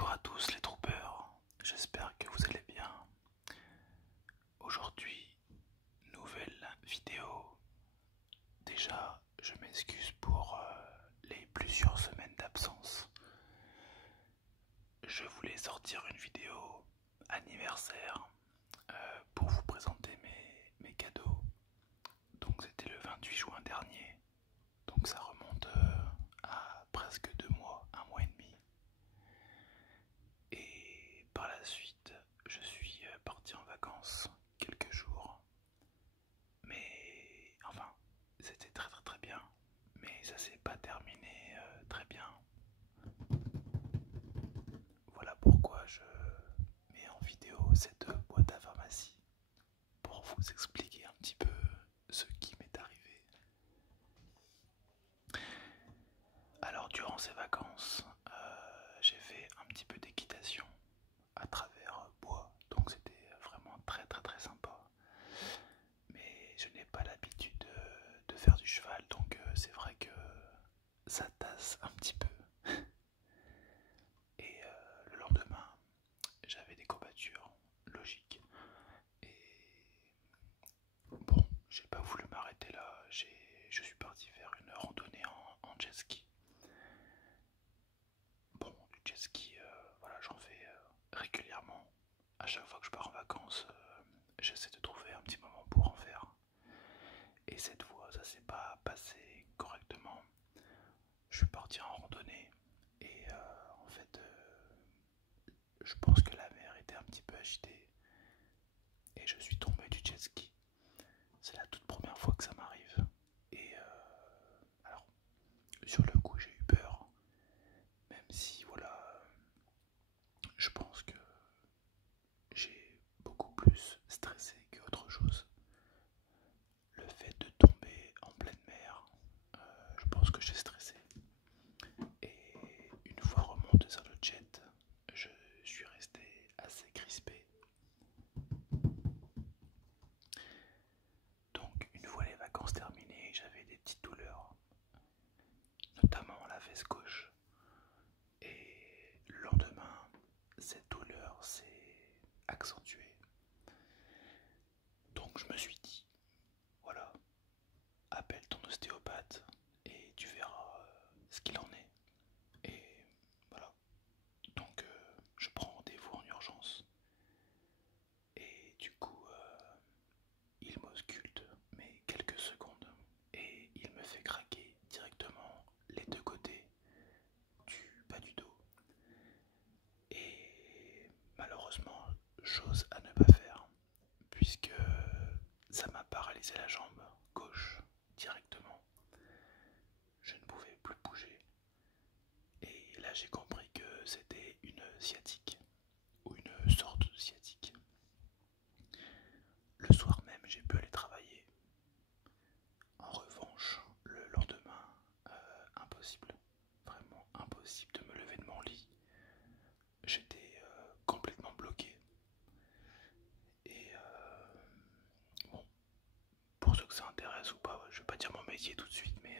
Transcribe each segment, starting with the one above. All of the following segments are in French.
Bonjour à tous les troopers, j'espère que vous allez bien. Aujourd'hui, nouvelle vidéo. Déjà, je m'excuse pour les plusieurs semaines d'absence. Je voulais sortir une vidéo anniversaire pour vous présenter mes cadeaux. Donc c'était le 28 juin dernier, donc ça remonte à presque 2 mois, 1 mois et demi. Et par la suite, je suis parti en vacances quelques jours. Mais enfin, c'était très bien. Mais ça s'est pas terminé très bien. Voilà pourquoi je mets en vidéo cette boîte à pharmacie. Pour vous expliquer un petit peu ce qui m'est arrivé. Alors durant ces vacances, j'ai fait un petit peu d'équitation à travers bois, donc c'était vraiment très sympa. Mais je n'ai pas l'habitude de faire du cheval, donc c'est vrai que ça tasse un petit peu. Et le lendemain, j'avais des courbatures logiques. Et bon, j'ai pas voulu m'arrêter là, je suis parti faire une randonnée en jet ski. Bon, du jet ski, voilà, j'en fais régulièrement. À chaque fois que je pars en vacances, j'essaie de trouver un petit moment pour en faire. Et cette fois, ça s'est pas passé correctement. Je suis parti en randonnée et en fait, je pense que la mer était un petit peu agitée et je suis tombé du jet ski. C'est la toute première fois que ça m'arrive. Et alors, sur le coup, j'ai eu peur, même si voilà, je pense que j'ai beaucoup plus stressé qu'autre chose. Le fait de tomber en pleine mer, je pense que j'ai stressé. Et une fois remonté sur le jet, je suis resté assez crispé. Donc une fois les vacances terminées, j'avais des petites douleurs, notamment la fesse gauche. Et le lendemain, cette douleur s'est accentuée. Donc je me suis dit, voilà, appelle ton ostéopathe et tu verras ce qu'il en est. Et voilà, donc je prends rendez-vous en urgence. Et du coup, il m'ausculte, mais quelques secondes, et il me fait craquer directement les deux côtés du bas du dos. Et malheureusement, chose à ne pas faire, puisque ça m'a paralysé la jambe gauche directement. Je ne pouvais plus bouger. Et là, j'ai compris que c'était une sciatique, ou une sorte de sciatique. Le soir même, j'ai pu aller travailler. En revanche, le lendemain, impossible, vraiment impossible de me lever de mon lit. J'étais complètement bloqué. Et bon, pour ceux que ça intéresse ou pas, je vais pas dire mon métier tout de suite, mais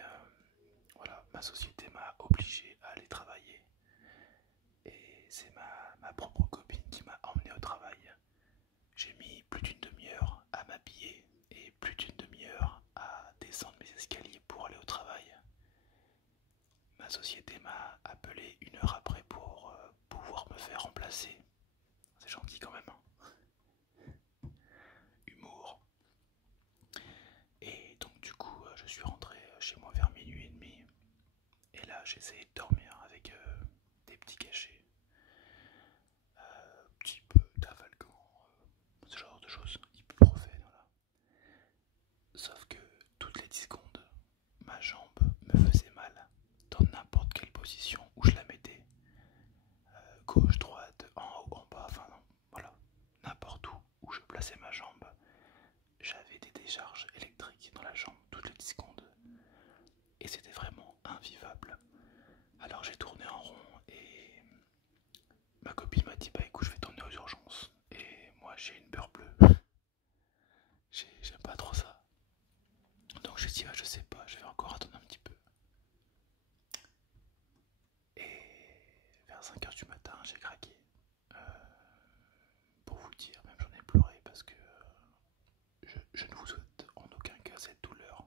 voilà, ma société m'a obligé à aller travailler. Et c'est ma propre copine qui m'a emmené au travail. J'ai mis plus d'une demi-heure à m'habiller et plus d'une demi-heure à descendre mes escaliers pour aller au travail. Ma société m'a appelé 1 heure après pour pouvoir me faire remplacer. C'est gentil quand même, hein. Humour. Et donc du coup, je suis rentré chez moi vers minuit et demi. Et là, j'ai essayé de dormir avec des petits cachets. Type Dafalgan, ce genre de choses, ibuprofène, voilà. Sauf que toutes les 10 secondes, ma jambe me faisait mal dans n'importe quelle position où je la mettais. j'ai craqué. Euh, pour vous dire, même j'en ai pleuré parce que je ne vous souhaite en aucun cas cette douleur.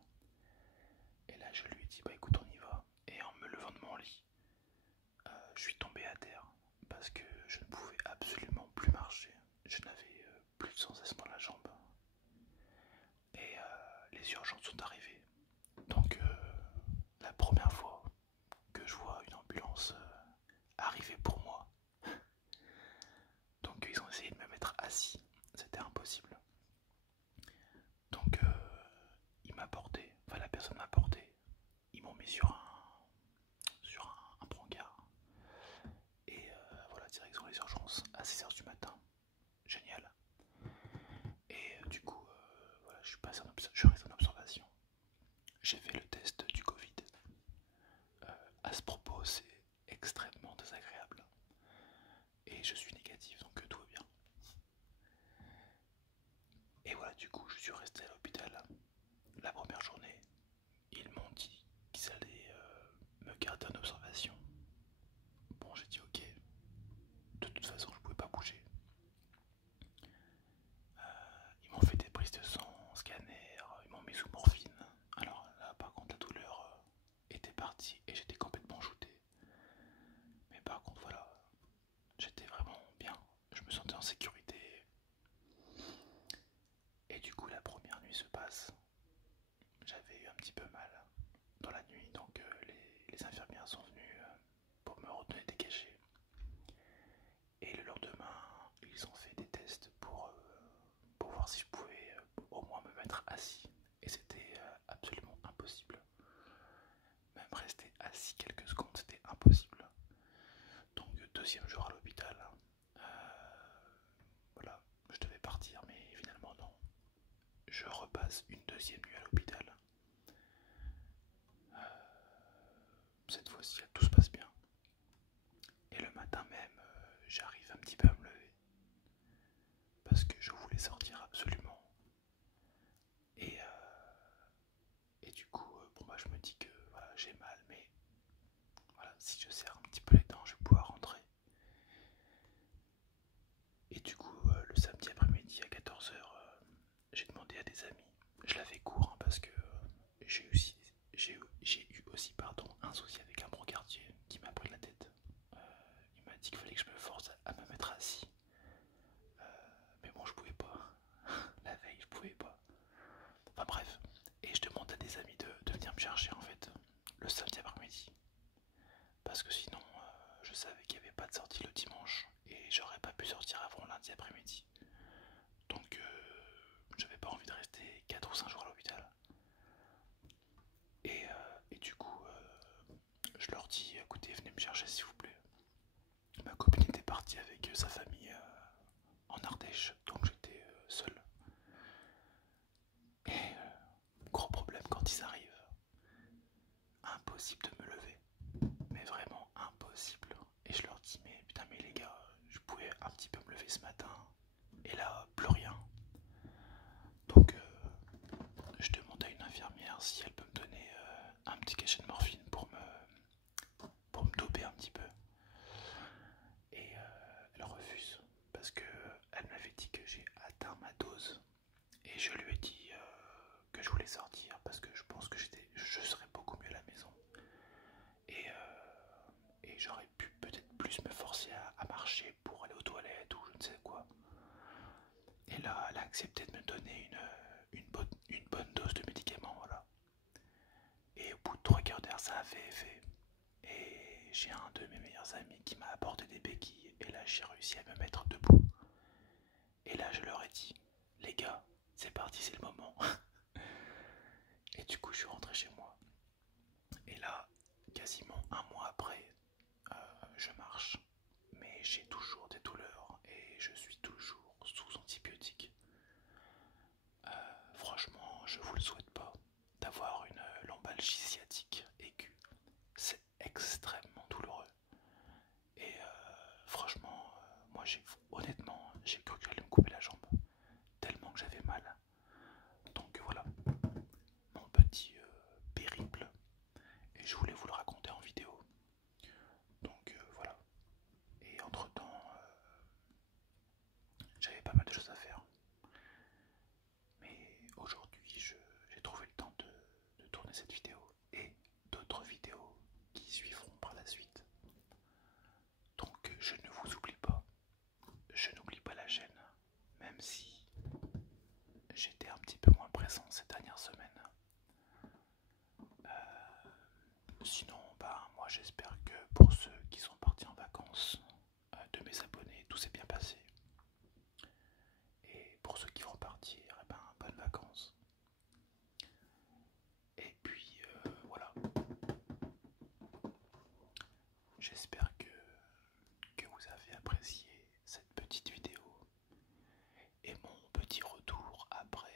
Et là je lui ai dit bah écoute on y va. Et en me levant de mon lit, je suis tombé à terre parce que je ne pouvais absolument plus marcher. Je n'avais plus de sensation dans la jambe. Et les urgences sont arrivées. Donc la première fois que je vois une ambulance arriver pour moi, donc ils ont essayé de me mettre assis, c'était impossible. Donc il m'a porté, enfin la personne m'a porté, ils m'ont mis sur un brancard. Et voilà, direction les urgences à 6h du matin. Génial. Et du coup, voilà, je suis resté en observation. J'ai fait le test du Covid. À ce propos, c'est extrêmement désagréable. Et je suis négatif, donc tout va bien. Et voilà, du coup, je suis resté à l'hôpital la première journée. Ils m'ont dit qu'ils allaient me garder en observation. Bon, j'ai dit ok. De toute façon, je pouvais pas bouger. Ils m'ont fait des prises de sang, scanner, ils m'ont mis sous morphine. Alors là, par contre, la douleur était partie et j'étais complètement shooté. Mais par contre, voilà, j'étais vraiment bien. Je me sentais en sécurité. Et du coup, la première nuit se passe. J'avais eu un petit peu mal dans la nuit, donc les infirmières sont venues pour me redonner des cachets. Et le lendemain, ils ont fait des tests pour voir si je pouvais au moins me mettre assis. Et c'était absolument impossible. Même rester assis quelques secondes, c'était impossible. Donc deuxième jour à l'hôpital, voilà, je devais partir, mais finalement non. Je repasse une deuxième nuit à l'hôpital. Cette fois-ci, tout se passe bien. Et le matin même, j'arrive un petit peu à me lever. Parce que je voulais sortir absolument. Et, du coup, bon bah je me dis que voilà, j'ai mal, mais voilà, si je serre un petit peu les dents, je vais pouvoir rentrer. Et du coup, le samedi après-midi à 14h, j'ai demandé à des amis. Je la fais court hein, parce que j'ai eu aussi un souci avec un brancardier qui m'a pris la tête. Il m'a dit qu'il fallait que je me force à me mettre assis. Mais bon, je pouvais pas. La veille, je pouvais pas. Enfin bref. Et je demande à des amis de venir me chercher en fait le samedi après-midi. Parce que sinon, je savais qu'il n'y avait pas de sortie le dimanche et j'aurais pas pu sortir avant lundi après-midi. Donc j'avais pas envie de rester 4 ou 5 jours à l'hôpital. Et du coup, je leur dis écoutez, venez me chercher s'il vous plaît. Ma copine était partie avec sa famille en Ardèche, donc j'étais seul. Et gros problème quand ils arrivent, impossible de me lever, mais vraiment impossible. Et je leur dis mais putain mais les gars, je pouvais un petit peu me lever ce matin, et là plus rien. Donc je demande à une infirmière si elle peut me donner un petit cachet de morphine pour me doper un petit peu. Et elle refuse parce que elle m'avait dit que j'ai atteint ma dose. Et je lui ai dit que je voulais sortir parce que je pense que je serais beaucoup mieux à la maison. Et j'aurais pu peut-être plus me forcer à marcher pour aller aux toilettes ou je ne sais quoi. Et là, elle a accepté de me donner une bonne dose de médicaments, voilà. Et au bout de 3 quarts d'heure, ça a fait effet. Et j'ai un de mes meilleurs amis qui m'a apporté des béquilles. Et là, j'ai réussi à me mettre debout. Et là, je leur ai dit, les gars, c'est parti, c'est le moment. Et du coup, je suis rentré chez moi. Et là, quasiment un mois après, je marche. Mais j'ai toujours des douleurs et je suis toujours sous antibiotiques. Franchement, je vous le souhaite pas d'avoir une lombalgie sciatique aiguë. C'est extrêmement douloureux. Et franchement, moi honnêtement, j'ai cru que j'allais me couper la jambe. Tellement que j'avais mal. Donc voilà, mon petit périple. Et je voulais vous le raconter en vidéo. Donc voilà. Et entre pas mal de choses à faire. Mais aujourd'hui, j'ai trouvé le temps de tourner cette vidéo et d'autres vidéos qui suivront par la suite. Donc je ne vous oublie pas, je n'oublie pas la chaîne, même si j'étais un petit peu moins présent ces dernières semaines. Sinon, moi j'espère que pour ceux qui sont partis en vacances, de mes abonnés, tout s'est bien passé. Et pour ceux qui vont partir, bonnes vacances. Et puis voilà, j'espère que vous avez apprécié cette petite vidéo et mon petit retour après,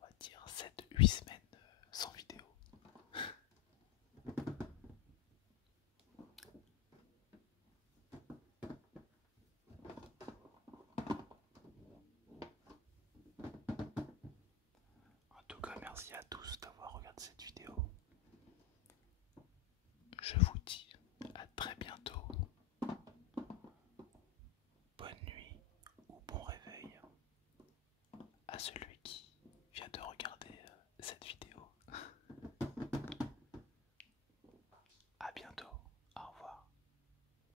on va dire, 7-8 semaines sans vidéo. En tout cas, merci à tous d'avoir regardé cette vidéo. Je vous dis à très bientôt. Bonne nuit ou bon réveil à celui